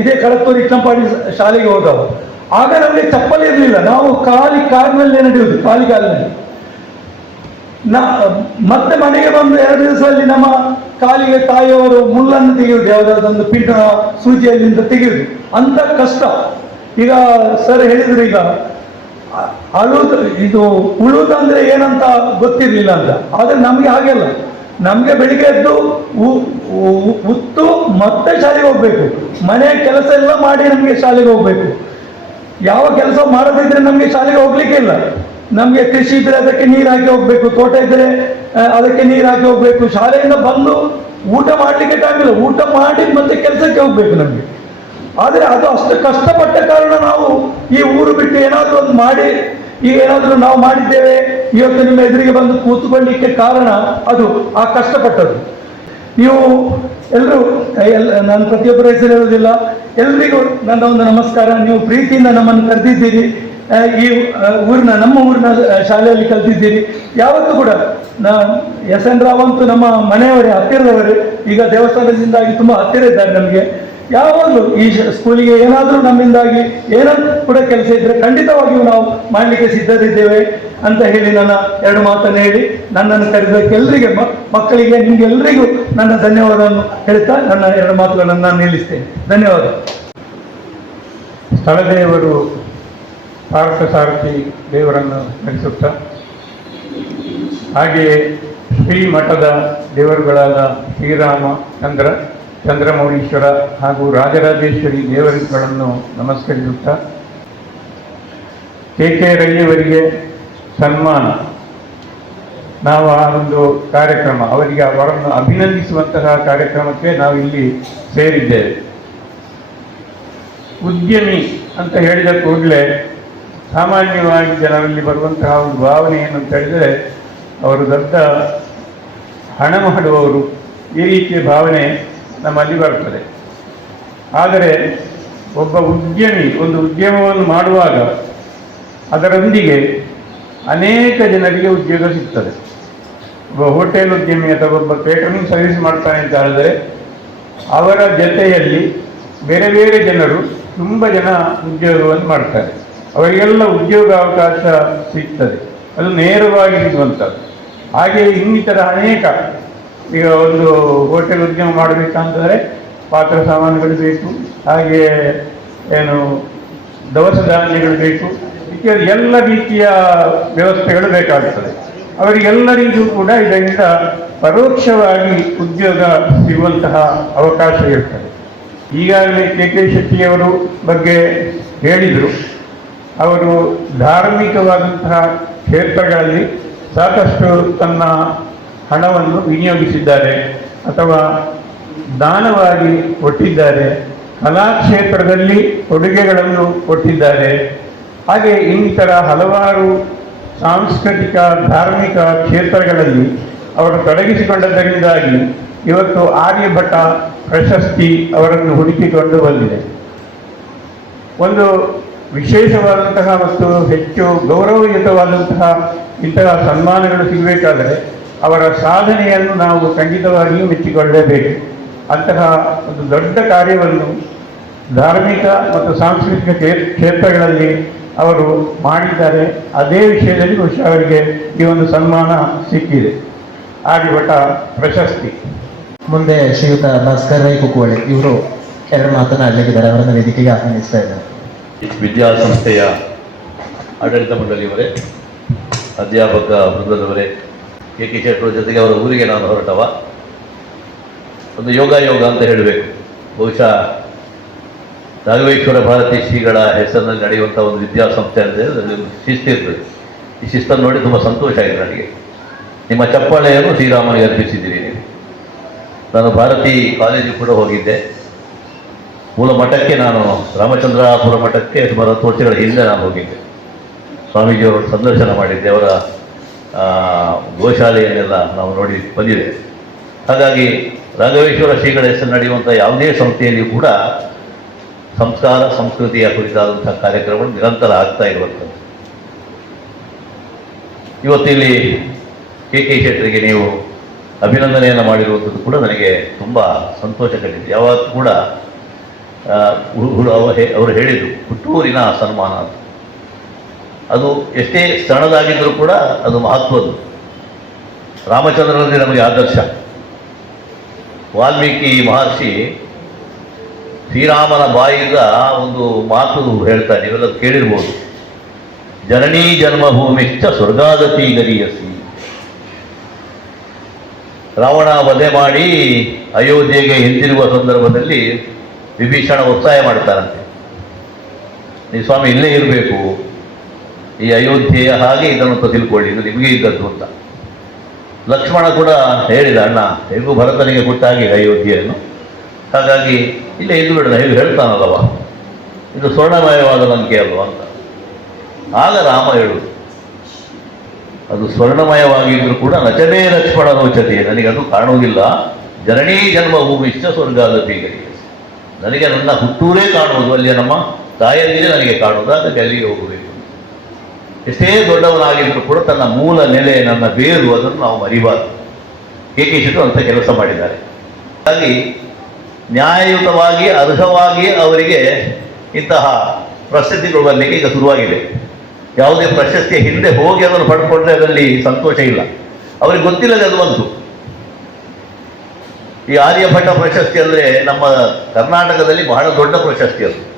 ಇದೇ ಕಳತ್ತೂರಿ ಚಂಪಾಡಿ ಶಾಲೆಗೆ ಹೋದವು. ಆಗ ನಮಗೆ ಚಪ್ಪಲಿ ಇರಲಿಲ್ಲ. ನಾವು ಕಾಲಿ ಕಾರಿನಲ್ಲೇ ನಡೆಯುವುದು, ಖಾಲಿ ಕಾಲಿನಲ್ಲಿ. ನಾ ಮತ್ತೆ ಮನೆಗೆ ಬಂದು ಎರಡು ದಿವಸದಲ್ಲಿ ನಮ್ಮ ಕಾಲಿಗೆ ತಾಯಿಯವರು ಮುಳ್ಳನ್ನು ತೆಗೆಯುವುದು ಯಾವುದಾದೊಂದು ಪಿಂಡ ಸೂಜಿಯಲ್ಲಿಂದ ತೆಗೆಯುವುದು ಅಂತ ಕಷ್ಟ. ಈಗ ಸರ್ ಹೇಳಿದ್ರು ಈಗ, ಅಳುದು, ಇದು ಉಳುವುದು ಅಂದ್ರೆ ಏನಂತ ಗೊತ್ತಿರಲಿಲ್ಲ ಅಂತ. ಆದ್ರೆ ನಮ್ಗೆ ಹಾಗೆಲ್ಲ. ನಮ್ಗೆ ಬೆಳಿಗ್ಗೆ ಎದ್ದು ಉತ್ತು ಮತ್ತೆ ಶಾಲೆಗೆ ಹೋಗ್ಬೇಕು. ಮನೆ ಕೆಲಸ ಎಲ್ಲ ಮಾಡಿ ನಮಗೆ ಶಾಲೆಗೆ ಹೋಗ್ಬೇಕು. ಯಾವ ಕೆಲಸ ಮಾಡದಿದ್ರೆ ನಮಗೆ ಶಾಲೆಗೆ ಹೋಗ್ಲಿಕ್ಕೆ ಇಲ್ಲ. ನಮಗೆ ಕೃಷಿ ಇದ್ರೆ ಅದಕ್ಕೆ ನೀರು ಹಾಕಿ ಹೋಗ್ಬೇಕು, ತೋಟ ಇದ್ರೆ ಅದಕ್ಕೆ ನೀರು ಹಾಕಿ ಹೋಗ್ಬೇಕು, ಶಾಲೆಯಿಂದ ಬಂದು ಊಟ ಮಾಡ್ಲಿಕ್ಕೆ ಟೈಮ್ ಊಟ ಮಾಡಿ ಮತ್ತೆ ಕೆಲಸಕ್ಕೆ ಹೋಗ್ಬೇಕು ನಮಗೆ. ಆದರೆ ಅದು ಅಷ್ಟು ಕಷ್ಟಪಟ್ಟ ಕಾರಣ ನಾವು ಈ ಊರು ಬಿಟ್ಟು ಏನಾದರೂ ಒಂದು ಮಾಡಿ, ಈಗ ಏನಾದರೂ ನಾವು ಮಾಡಿದ್ದೇವೆ, ಇವತ್ತು ನಿಮ್ಮ ಎದುರಿಗೆ ಬಂದು ಕೂತ್ಕೊಳ್ಳಿಕ್ಕೆ ಕಾರಣ ಅದು, ಆ ಕಷ್ಟಪಟ್ಟದ್ದು. ನೀವು ಎಲ್ಲರೂ ಎಲ್ಲ ನಾನು ಪ್ರತಿಯೊಬ್ಬರ ಹೆಸರು ಹೇಳುವುದಿಲ್ಲ, ಎಲ್ರಿಗೂ ನನ್ನ ಒಂದು ನಮಸ್ಕಾರ, ನೀವು ಪ್ರೀತಿಯಿಂದ ನಮ್ಮನ್ನು ಕರೆದಿದ್ದೀರಿ. ಈ ಊರಿನ, ನಮ್ಮ ಊರಿನ ಶಾಲೆಯಲ್ಲಿ ಕಲ್ತಿದ್ದೀರಿ ಯಾವತ್ತೂ ಕೂಡ ನಾ ಎಸ್ ಎನ್ ರಾವ್ ಅಂತೂ ನಮ್ಮ ಮನೆಯವರೇ, ಹತ್ತಿರದವರೇ. ಈಗ ದೇವಸ್ಥಾನದಿಂದಾಗಿ ತುಂಬ ಹತ್ತಿರ ಇದ್ದಾರೆ ನಮಗೆ. ಯಾವಾಗಲೂ ಈ ಸ್ಕೂಲಿಗೆ ಏನಾದರೂ ನಮ್ಮಿಂದಾಗಿ ಏನಾದರೂ ಕೂಡ ಕೆಲಸ ಇದ್ದರೆ ಖಂಡಿತವಾಗಿಯೂ ನಾವು ಮಾಡಲಿಕ್ಕೆ ಸಿದ್ಧರಿದ್ದೇವೆ ಅಂತ ಹೇಳಿ ನನ್ನ ಎರಡು ಮಾತನ್ನು ಹೇಳಿ ನನ್ನನ್ನು ಕರೆದಕ್ಕೆಲ್ಲರಿಗೆ ಮಕ್ಕಳಿಗೆ ನಿಮಗೆಲ್ಲರಿಗೂ ನನ್ನ ಧನ್ಯವಾದವನ್ನು ಹೇಳ್ತಾ ನನ್ನ ಎರಡು ಮಾತುಗಳನ್ನು ನಾನು ನಿಲ್ಲಿಸ್ತೇನೆ. ಧನ್ಯವಾದ. ಸ್ಥಳದೇವರು ಪಾರ್ಥಸಾರಥಿ ದೇವರನ್ನು ನಡೆಸುತ್ತ. ಹಾಗೆಯೇ ಶ್ರೀ ಮಠದ ದೇವರುಗಳಾದ ಶ್ರೀರಾಮ, ಚಂದ್ರ, ಚಂದ್ರಮೌಳೀಶ್ವರ ಹಾಗೂ ರಾಜರಾಜೇಶ್ವರಿ ದೇವರುಗಳನ್ನು ನಮಸ್ಕರಿಸುತ್ತಾ. ಕೆ ಕೆ ರೈಯವರಿಗೆ ಸನ್ಮಾನ. ನಾವು ಆ ಒಂದು ಕಾರ್ಯಕ್ರಮ, ಅವರಿಗೆ ಅವರನ್ನು ಅಭಿನಂದಿಸುವಂತಹ ಕಾರ್ಯಕ್ರಮಕ್ಕೆ ನಾವು ಇಲ್ಲಿ ಸೇರಿದ್ದೇವೆ. ಉದ್ಯಮಿ ಅಂತ ಹೇಳಿದ ಕೂಡಲೇ ಸಾಮಾನ್ಯವಾಗಿ ಜನರಲ್ಲಿ ಬರುವಂತಹ ಒಂದು ಭಾವನೆ ಅಂತ ಹೇಳಿದರೆ, ಅವರು ದೊಡ್ಡ ಹಣ ಮಾಡುವವರು ಈ ರೀತಿಯ ಭಾವನೆ ನಮ್ಮಲ್ಲಿ ಬರ್ತದೆ. ಆದರೆ ಒಬ್ಬ ಉದ್ಯಮಿ, ಒಂದು ಉದ್ಯಮವನ್ನು ಮಾಡುವಾಗ ಅದರೊಂದಿಗೆ ಅನೇಕ ಜನರಿಗೆ ಉದ್ಯೋಗ ಸಿಗ್ತದೆ. ಒಬ್ಬ ಹೋಟೆಲ್ ಉದ್ಯಮಿ ಅಥವಾ ಒಬ್ಬ ಕೇಟರಿಂಗ್ ಸರ್ವಿಸ್ ಮಾಡ್ತಾನೆ ಅಂತ ಹೇಳಿದ್ರೆ, ಅವರ ಜೊತೆಯಲ್ಲಿ ಬೇರೆ ಬೇರೆ ಜನರು ತುಂಬ ಜನ ಉದ್ಯೋಗವನ್ನು ಮಾಡ್ತಾರೆ. ಅವರಿಗೆಲ್ಲ ಉದ್ಯೋಗ ಅವಕಾಶ ಸಿಗ್ತದೆ. ಅದು ನೇರವಾಗಿ ಸಿಗುವಂಥದ್ದು ಹಾಗೆ ಇನ್ನಿತರ ಅನೇಕ ಈಗ ಒಂದು ಹೋಟೆಲ್ ಉದ್ಯಮ ಮಾಡಬೇಕಂತಂದರೆ ಪಾತ್ರ ಸಾಮಾನುಗಳು ಬೇಕು, ಹಾಗೆ ಏನು ದವಸ ಧಾನ್ಯಗಳು ಬೇಕು ಇತ್ಯಾದಿ ಎಲ್ಲ ರೀತಿಯ ವ್ಯವಸ್ಥೆಗಳು ಬೇಕಾಗುತ್ತದೆ. ಅವರಿಗೆಲ್ಲರಿಗೂ ಕೂಡ ಇದರಿಂದ ಪರೋಕ್ಷವಾಗಿ ಉದ್ಯೋಗ ಸಿಗುವಂತಹ ಅವಕಾಶ ಇರ್ತದೆ. ಈಗಾಗಲೇ ಕೆ ಕೆ ಶೆಟ್ಟಿಯವರು ಬಗ್ಗೆ ಹೇಳಿದರು. ಅವರು ಧಾರ್ಮಿಕವಾದಂತಹ ಕ್ಷೇತ್ರಗಳಲ್ಲಿ ಸಾಕಷ್ಟು ತನ್ನ ಹಣವನ್ನು ವಿನಿಯೋಗಿಸಿದ್ದಾರೆ ಅಥವಾ ದಾನವಾಗಿ ಕೊಟ್ಟಿದ್ದಾರೆ. ಕಲಾಕ್ಷೇತ್ರದಲ್ಲಿ ಕೊಡುಗೆಗಳನ್ನು ಕೊಟ್ಟಿದ್ದಾರೆ. ಹಾಗೆ ಇನ್ನಿತರ ಹಲವಾರು ಸಾಂಸ್ಕೃತಿಕ, ಧಾರ್ಮಿಕ ಕ್ಷೇತ್ರಗಳಲ್ಲಿ ಅವರು ತೊಡಗಿಸಿಕೊಂಡದ್ದರಿಂದಾಗಿ ಇವತ್ತು ಆರ್ಯಭಟ ಪ್ರಶಸ್ತಿ ಅವರನ್ನು ಹುಡುಕಿಕೊಂಡು ಬಂದಿದೆ. ಒಂದು ವಿಶೇಷವಾದಂತಹ ಮತ್ತು ಹೆಚ್ಚು ಗೌರವಯುತವಾದಂತಹ ಇಂತಹ ಸನ್ಮಾನಗಳು ಸಿಗಬೇಕಾದರೆ ಅವರ ಸಾಧನೆಯನ್ನು ನಾವು ಖಂಡಿತವಾಗಿಯೂ ಮೆಚ್ಚಿಕೊಳ್ಳಲೇಬೇಕು ಅಂತಹ ಒಂದು ದೊಡ್ಡ ಕಾರ್ಯವನ್ನು ಧಾರ್ಮಿಕ ಮತ್ತು ಸಾಂಸ್ಕೃತಿಕ ಕ್ಷೇತ್ರಗಳಲ್ಲಿ ಅವರು ಮಾಡಿದ್ದಾರೆ. ಅದೇ ವಿಷಯದಲ್ಲಿ ಬಹುಶಃ ಅವರಿಗೆ ಈ ಒಂದು ಸನ್ಮಾನ ಸಿಕ್ಕಿದೆ. ಆರ್ಯಭಟ ಪ್ರಶಸ್ತಿ. ಮುಂದೆ ಶ್ರೀಯುತ ಭಾಸ್ಕರ್ ರೈ ಕುಕ್ಕುವಳಿ ಇವರು ಎರಡು ಮಾತನಾಡಲಿಕ್ಕಿದ್ದಾರೆ ಅವರನ್ನು ವೇದಿಕೆಗೆ ಆಹ್ವಾನಿಸ್ತಾ ಇದ್ದಾರೆ. ವಿದ್ಯಾಸಂಸ್ಥೆಯ ಆಡಳಿತ ಮಂಡಳಿಯವರೇ, ಅಧ್ಯಾಪಕ ವೃಂದದವರೇ, ಕೆ ಕೆ ಶೆಟ್ಟರ ಜೊತೆಗೆ ಅವರ ಊರಿಗೆ ನಾನು ಹೊರಟವ. ಒಂದು ಯೋಗ ಯೋಗ ಅಂತ ಹೇಳಬೇಕು. ಬಹುಶಃ ರಾಘವೇಶ್ವರ ಭಾರತಿ ಶ್ರೀಗಳ ಹೆಸರಿನಲ್ಲಿ ನಡೆಯುವಂಥ ಒಂದು ವಿದ್ಯಾಸಂಸ್ಥೆ ಅಂತ ಹೇಳಿದ್ರೆ ಅದರಲ್ಲಿ ಶಿಸ್ತಿರ್ತದೆ ಈ ಶಿಸ್ತನ್ನು ನೋಡಿ ತುಂಬ ಸಂತೋಷ ಆಯಿತು ನನಗೆ. ನಿಮ್ಮ ಚಪ್ಪಾಳೆಯನ್ನು ಶ್ರೀರಾಮನಿಗೆ ಅರ್ಪಿಸಿದ್ದೀರಿ ನೀವು. ನಾನು ಭಾರತಿ ಕಾಲೇಜಿಗೆ ಕೂಡ ಹೋಗಿದ್ದೆ. ಮೂಲ ಮಠಕ್ಕೆ ನಾನು ರಾಮಚಂದ್ರಾಪುರ ಮಠಕ್ಕೆ ಸುಮಾರು ಹತ್ತು ವರ್ಷಗಳ ಹಿಂದೆ ನಾನು ಹೋಗಿದ್ದೆ. ಸ್ವಾಮೀಜಿಯವರು ಸಂದರ್ಶನ ಮಾಡಿದ್ದೆ, ಅವರ ಗೋಶಾಲೆಯನ್ನೆಲ್ಲ ನಾವು ನೋಡಿ ಬಂದಿದೆ. ಹಾಗಾಗಿ ರಾಘವೇಶ್ವರ ಶ್ರೀಗಳ ಹೆಸರು ನಡೆಯುವಂಥ ಯಾವುದೇ ಸಂಸ್ಥೆಯಲ್ಲಿಯೂ ಕೂಡ ಸಂಸ್ಕಾರ, ಸಂಸ್ಕೃತಿಯ ಕುರಿತಾದಂಥ ಕಾರ್ಯಕ್ರಮಗಳು ನಿರಂತರ ಆಗ್ತಾ ಇರುವಂಥದ್ದು. ಇವತ್ತಿಲ್ಲಿ ಕೆ ಕೆ ಶೆಟ್ಟರಿಗೆ ನೀವು ಅಭಿನಂದನೆಯನ್ನು ಮಾಡಿರುವಂಥದ್ದು ಕೂಡ ನನಗೆ ತುಂಬ ಸಂತೋಷ ಕಂಡಿದೆ. ಯಾವತ್ತೂ ಕೂಡ ಅವರು ಹೇಳಿದರು, ಹುಟ್ಟೂರಿನ ಸನ್ಮಾನ ಅಂತ. ಅದು ಎಷ್ಟೇ ಸಣ್ಣದಾಗಿದ್ದರೂ ಕೂಡ ಅದು ಮಹತ್ವದ್ದು. ರಾಮಚಂದ್ರನಲ್ಲಿ ನಮಗೆ ಆದರ್ಶ. ವಾಲ್ಮೀಕಿ ಮಹರ್ಷಿ ಶ್ರೀರಾಮನ ಬಾಯಿಂದ ಒಂದು ಮಾತು ಹೇಳ್ತಾರೆ ನೀವೆಲ್ಲ ಕೇಳಿರ್ಬೋದು. ಜನನೀ ಜನ್ಮಭೂಮಿಶ್ಚ ಸ್ವರ್ಗಾದತಿ ಗರಿಯಸಿ ರಾವಣ ವಧೆ ಮಾಡಿ ಅಯೋಧ್ಯೆಗೆ ಹಿಂದಿರುವ ಸಂದರ್ಭದಲ್ಲಿ ವಿಭೀಷಣ ಒತ್ತಾಯ ಮಾಡ್ತಾರಂತೆ ನೀವು ಸ್ವಾಮಿ ಇಲ್ಲೇ ಇರಬೇಕು. ಈ ಅಯೋಧ್ಯೆಯ ಹಾಗೆ ಇದನ್ನು ತಿಳ್ಕೊಳ್ಳಿ. ಇದು ನಿಮಗೆ ಇದ್ದದ್ದು ಅಂತ. ಲಕ್ಷ್ಮಣ ಕೂಡ ಹೇಳಿದ, ಅಣ್ಣ, ಹೇಗೂ ಭರತನಿಗೆ ಕೊಟ್ಟಾಗಿ ಅಯೋಧ್ಯೆಯನ್ನು? ಹಾಗಾಗಿ ಇಲ್ಲೇ ಇದು ಬಿಡೋಣ ಹೇಗೆ ಹೇಳ್ತಾನಲ್ಲವ. ಇದು ಸ್ವರ್ಣಮಯವಾದ ಲಂಕೆ ಅಲ್ವಾ ಅಂತ. ಆಗ ರಾಮ ಹೇಳುದು, ಅದು ಸ್ವರ್ಣಮಯವಾಗಿದ್ರೂ ಕೂಡ ನಚನೇ ಲಕ್ಷ್ಮಣ ನೋಚತೆ ನನಗೆ ಅದು ಕಾಣುವುದಿಲ್ಲ. ಜನನೀ ಜನ್ಮ ಭೂಮಿಶ್ಚ ಸ್ವರ್ಗಾದ ಬೀಗರಿಗೆ ನನಗೆ ನನ್ನ ಹುಟ್ಟೂರೇ ಕಾಣುವುದು ಅಲ್ಲಿ ನಮ್ಮ ತಾಯಂದಿರೇ ನನಗೆ ಕಾಣುವುದು ಅದಕ್ಕೆ ಅಲ್ಲಿಗೆ ಹೋಗಬೇಕು. ಎಷ್ಟೇ ದೊಡ್ಡವನಾಗಿದ್ದರೂ ಕೂಡ ತನ್ನ ಮೂಲ ನೆಲೆ, ನನ್ನ ಬೇರು ಅದನ್ನು ನಾವು ಮರಿಬಾರದು. ಕೆ ಕೆ ಅಂತ ಕೆಲಸ ಮಾಡಿದ್ದಾರೆ. ಹಾಗಾಗಿ ನ್ಯಾಯಯುತವಾಗಿ, ಅರ್ಹವಾಗಿ ಅವರಿಗೆ ಇಂತಹ ಪ್ರಶಸ್ತಿಗಳು ಬರಲಿಕ್ಕೆ ಈಗ ಶುರುವಾಗಿದೆ. ಯಾವುದೇ ಪ್ರಶಸ್ತಿಯ ಹಿಂದೆ ಹೋಗಿ ಅದನ್ನು ಪಡ್ಕೊಂಡ್ರೆ ಅದರಲ್ಲಿ ಸಂತೋಷ ಇಲ್ಲ. ಅವರಿಗೆ ಗೊತ್ತಿಲ್ಲದೆ ಅದು ಬಂತು. ಈ ಆರ್ಯಭಟ ಪ್ರಶಸ್ತಿ ಅಂದರೆ ನಮ್ಮ ಕರ್ನಾಟಕದಲ್ಲಿ ಬಹಳ ದೊಡ್ಡ ಪ್ರಶಸ್ತಿ ಅದು.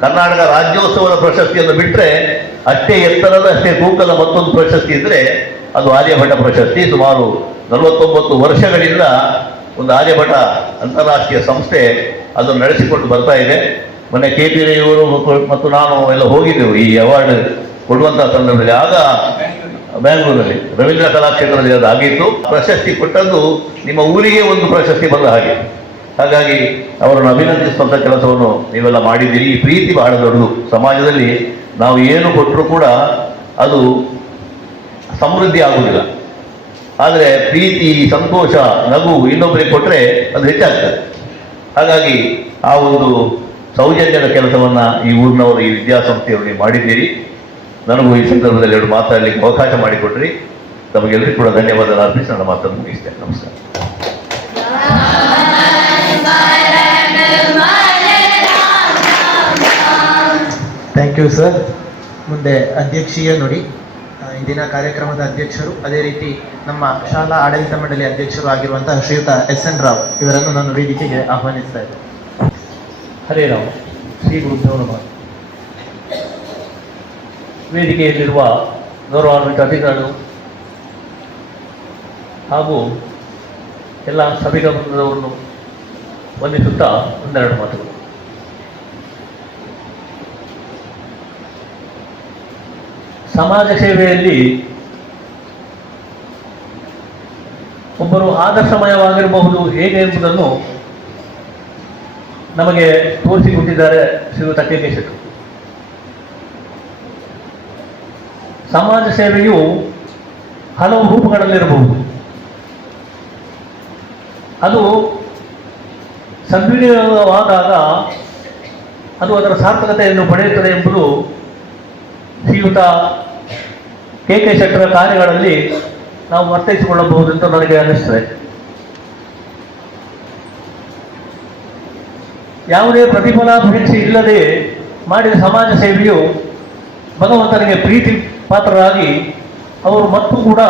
ಕರ್ನಾಟಕ ರಾಜ್ಯೋತ್ಸವದ ಪ್ರಶಸ್ತಿಯನ್ನು ಬಿಟ್ಟರೆ ಅಷ್ಟೇ ಎತ್ತರದ, ಅಷ್ಟೇ ತೂಕದ ಮತ್ತೊಂದು ಪ್ರಶಸ್ತಿ ಇದ್ದರೆ ಅದು ಆರ್ಯಭಟ ಪ್ರಶಸ್ತಿ. ಸುಮಾರು ನಲವತ್ತೊಂಬತ್ತು ವರ್ಷಗಳಿಂದ ಒಂದು ಆರ್ಯಭಟ ಅಂತಾರಾಷ್ಟ್ರೀಯ ಸಂಸ್ಥೆ ಅದನ್ನು ನಡೆಸಿಕೊಂಡು ಬರ್ತಾ ಇದೆ. ಮೊನ್ನೆ ಕೆ ಪಿ ಮತ್ತು- ಮತ್ತು ನಾನು ಎಲ್ಲ ಹೋಗಿದ್ದೆವು ಈ ಅವಾರ್ಡ್ ಕೊಡುವಂಥ ಸಂದರ್ಭದಲ್ಲಿ. ಆಗ ಬ್ಯಾಂಗ್ಳೂರಲ್ಲಿ, ರವೀಂದ್ರ ಕಲಾಕ್ಷೇತ್ರದಲ್ಲಿ ಅದು ಆಗಿತ್ತು. ಪ್ರಶಸ್ತಿ ಕೊಟ್ಟದ್ದು ನಿಮ್ಮ ಊರಿಗೆ ಒಂದು ಪ್ರಶಸ್ತಿ ಬಂದ ಹಾಗೆ. ಹಾಗಾಗಿ ಅವರನ್ನು ಅಭಿನಂದಿಸುವಂಥ ಕೆಲಸವನ್ನು ನೀವೆಲ್ಲ ಮಾಡಿದ್ದೀರಿ. ಈ ಪ್ರೀತಿ ಬಹಳ ದೊಡ್ಡದು. ಸಮಾಜದಲ್ಲಿ ನಾವು ಏನು ಕೊಟ್ಟರೂ ಕೂಡ ಅದು ಸಮೃದ್ಧಿ ಆಗುವುದಿಲ್ಲ. ಆದರೆ ಪ್ರೀತಿ, ಸಂತೋಷ, ನಗು ಇನ್ನೊಬ್ಬರಿಗೆ ಕೊಟ್ಟರೆ ಅದು ಹೆಚ್ಚಾಗ್ತದೆ. ಹಾಗಾಗಿ ಆ ಒಂದು ಸೌಜನ್ಯದ ಕೆಲಸವನ್ನು ಈ ಊರಿನವರು ಈ ವಿದ್ಯಾಸಂಸ್ಥೆಯವರಿಗೆ ನೀವು ಮಾಡಿದ್ದೀರಿ. ನನಗೂ ಈ ಸಂದರ್ಭದಲ್ಲಿ ಎರಡು ಮಾತಾಡಲಿಕ್ಕೆ ಅವಕಾಶ ಮಾಡಿಕೊಟ್ರಿ ತಮಗೆಲ್ಲರಿಗೂ ಕೂಡ ಧನ್ಯವಾದ. ಅರ್ಪಿಸಿ ನನ್ನ ಮಾತನ್ನು ಮುಗಿಸ್ತೇನೆ. ನಮಸ್ಕಾರ. ಥ್ಯಾಂಕ್ ಯು ಸರ್ ಮುಂದೆ ಅಧ್ಯಕ್ಷೀಯ ನೋಡಿ. ಇಂದಿನ ಕಾರ್ಯಕ್ರಮದ ಅಧ್ಯಕ್ಷರು ಅದೇ ರೀತಿ ನಮ್ಮ ಶಾಲಾ ಆಡಳಿತ ಮಂಡಳಿ ಅಧ್ಯಕ್ಷರು ಆಗಿರುವಂತಹ ಶ್ರೀಯುತ ಎಸ್ ಎನ್ ರಾವ್ ಇವರನ್ನು ನಾನು ವೇದಿಕೆಗೆ ಆಹ್ವಾನಿಸ್ತಾ ಇದ್ದೇನೆ. ಹರೇ ರಾವ್ ಶ್ರೀ ಗುರುಭ್ಯೋ ನಮಃ. ವೇದಿಕೆಯಲ್ಲಿರುವ ಗೌರವಾನ್ವಿತ ಅಧಿಕಾರಿಗಳು ಹಾಗೂ ಎಲ್ಲ ಸಭಿಕ ಬೃಂದದವರನ್ನು ವಂದಿಸುತ್ತಾ ಒಂದೆರಡು ಮಾತುಗಳು. ಸಮಾಜ ಸೇವೆಯಲ್ಲಿ ಒಬ್ಬರು ಆದರ್ಶಮಯವಾಗಿರಬಹುದು ಹೇಗೆ ಎಂಬುದನ್ನು ನಮಗೆ ತೋರಿಸಿಕೊಟ್ಟಿದ್ದಾರೆ ಶ್ರೀಯುತ ಕೆ ಶೆಟ್ಟರು ಸಮಾಜ ಸೇವೆಯು ಹಲವು ರೂಪಗಳಲ್ಲಿರಬಹುದು. ಅದು ಸದ್ವಿನಿಯೋಗವಾದಾಗ ಅದು ಅದರ ಸಾರ್ಥಕತೆಯನ್ನು ಪಡೆಯುತ್ತದೆ ಎಂಬುದು ಶ್ರೀಯುತ ಕೆ ಕೆ ಶೆಟ್ಟರ ಕಾರ್ಯಗಳಲ್ಲಿ ನಾವು ಅರ್ಥೈಸಿಕೊಳ್ಳಬಹುದು ಅಂತ ನನಗೆ ಅನ್ನಿಸ್ತದೆ. ಯಾವುದೇ ಪ್ರತಿಫಲಾಪೇಕ್ಷೆ ಇಲ್ಲದೆ ಮಾಡಿದ ಸಮಾಜ ಸೇವೆಯು ಭಗವಂತನಿಗೆ ಪ್ರೀತಿ ಪಾತ್ರರಾಗಿ ಅವರು ಮತ್ತು ಕೂಡ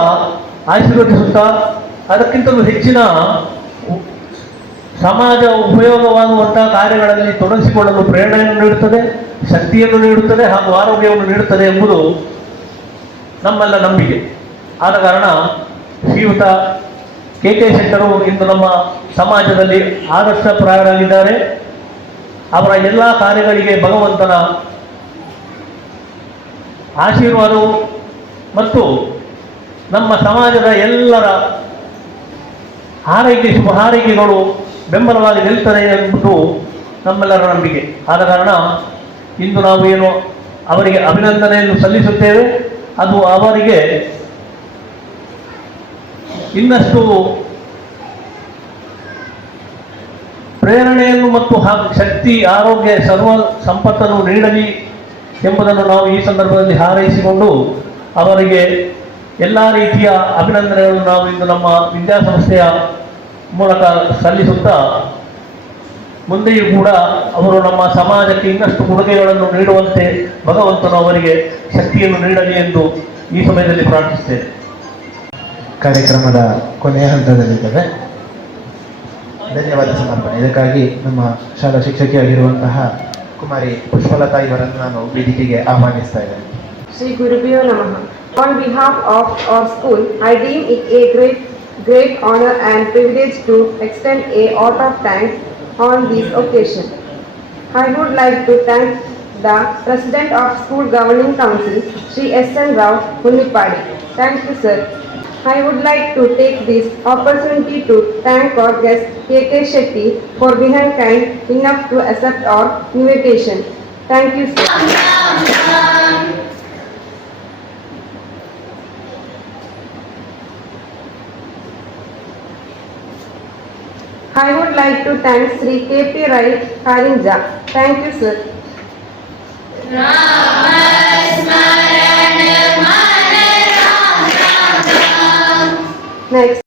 ಆಶೀರ್ವದಿಸುತ್ತಾ ಅದಕ್ಕಿಂತಲೂ ಹೆಚ್ಚಿನ ಸಮಾಜ ಉಪಯೋಗವಾಗುವಂತಹ ಕಾರ್ಯಗಳಲ್ಲಿ ತೊಡಗಿಸಿಕೊಳ್ಳಲು ಪ್ರೇರಣೆಯನ್ನು ನೀಡುತ್ತದೆ, ಶಕ್ತಿಯನ್ನು ನೀಡುತ್ತದೆ ಹಾಗೂ ಆರೋಗ್ಯವನ್ನು ನೀಡುತ್ತದೆ ಎಂಬುದು ನಮ್ಮೆಲ್ಲ ನಂಬಿಕೆ. ಆದ ಕಾರಣ ಶ್ರೀಯುತ ಕೆ ಕೆ ಶೆಟ್ಟರು ಇಂದು ನಮ್ಮ ಸಮಾಜದಲ್ಲಿ ಆದರ್ಶಪ್ರಾಯರಾಗಿದ್ದಾರೆ ಅವರ ಎಲ್ಲ ಕಾರ್ಯಗಳಿಗೆ ಭಗವಂತನ ಆಶೀರ್ವಾದವು ಮತ್ತು ನಮ್ಮ ಸಮಾಜದ ಎಲ್ಲರ ಆರೈಕೆ ಶುಭ ಹಾರೈಕೆಗಳು ಬೆಂಬಲವಾಗಿ ನಿಲ್ತದೆ ಎಂಬುದು ನಮ್ಮೆಲ್ಲರ ನಂಬಿಕೆ. ಆದ ಕಾರಣ ಇಂದು ನಾವು ಏನು ಅವರಿಗೆ ಅಭಿನಂದನೆಯನ್ನು ಸಲ್ಲಿಸುತ್ತೇವೆ. ಅದು ಅವರಿಗೆ ಇನ್ನಷ್ಟು ಪ್ರೇರಣೆಯನ್ನು ಮತ್ತು ಶಕ್ತಿ, ಆರೋಗ್ಯ, ಸರ್ವ ಸಂಪತ್ತನ್ನು ನೀಡಲಿ. ಎಂಬುದನ್ನು ನಾವು ಈ ಸಂದರ್ಭದಲ್ಲಿ ಹಾರೈಸಿಕೊಂಡು ಅವರಿಗೆ ಎಲ್ಲ ರೀತಿಯ ಅಭಿನಂದನೆಗಳನ್ನು ನಾವು ಇಂದು ನಮ್ಮ ವಿದ್ಯಾಸಂಸ್ಥೆಯ ಮೂಲಕ ಸಲ್ಲಿಸುತ್ತಾ ಮುಂದೆಯೂ ಕೂಡ ಅವರು ನಮ್ಮ ಸಮಾಜಕ್ಕೆ ಇನ್ನಷ್ಟು ಕೊಡುಗೆಗಳನ್ನು ನೀಡುವಂತೆ ಭಗವಂತನು ಅವರಿಗೆ ಶಕ್ತಿಯನ್ನು ನೀಡಲಿ ಎಂದು ಈ ಸಮಯದಲ್ಲಿ ಪ್ರಾರ್ಥಿಸುತ್ತೇನೆ. ಕಾರ್ಯಕ್ರಮದ ಕೊನೆಯ ಹಂತದಲ್ಲಿದ್ದೇವೆ. ಧನ್ಯವಾದ ಸಮರ್ಪಣೆ ಇದಕ್ಕಾಗಿ ನಮ್ಮ ಶಾಲಾ ಶಿಕ್ಷಕಿಯಾಗಿರುವಂತಹ ಕುಮಾರಿ ಪುಷ್ಪಲತಾ ಇವರನ್ನು ನಾನು ವೇದಿಕೆಗೆ ಆಹ್ವಾನಿಸ್ತಾ ಇದ್ದೇನೆ Sri Gurubhyo Namaha. On behalf of our school, I deem it a great, great honor and privilege to extend a vote of thanks on this occasion. I would like to thank the President of School Governing Council, Sri S. N. Rao Hunipadi. Thank you, sir. I would like to take this opportunity to thank our guest K. K. Shetty for being kind enough to accept our invitation. Thank you, sir. I would like to thank Sri K.P. Rai Karinja. Thank you, sir. Next.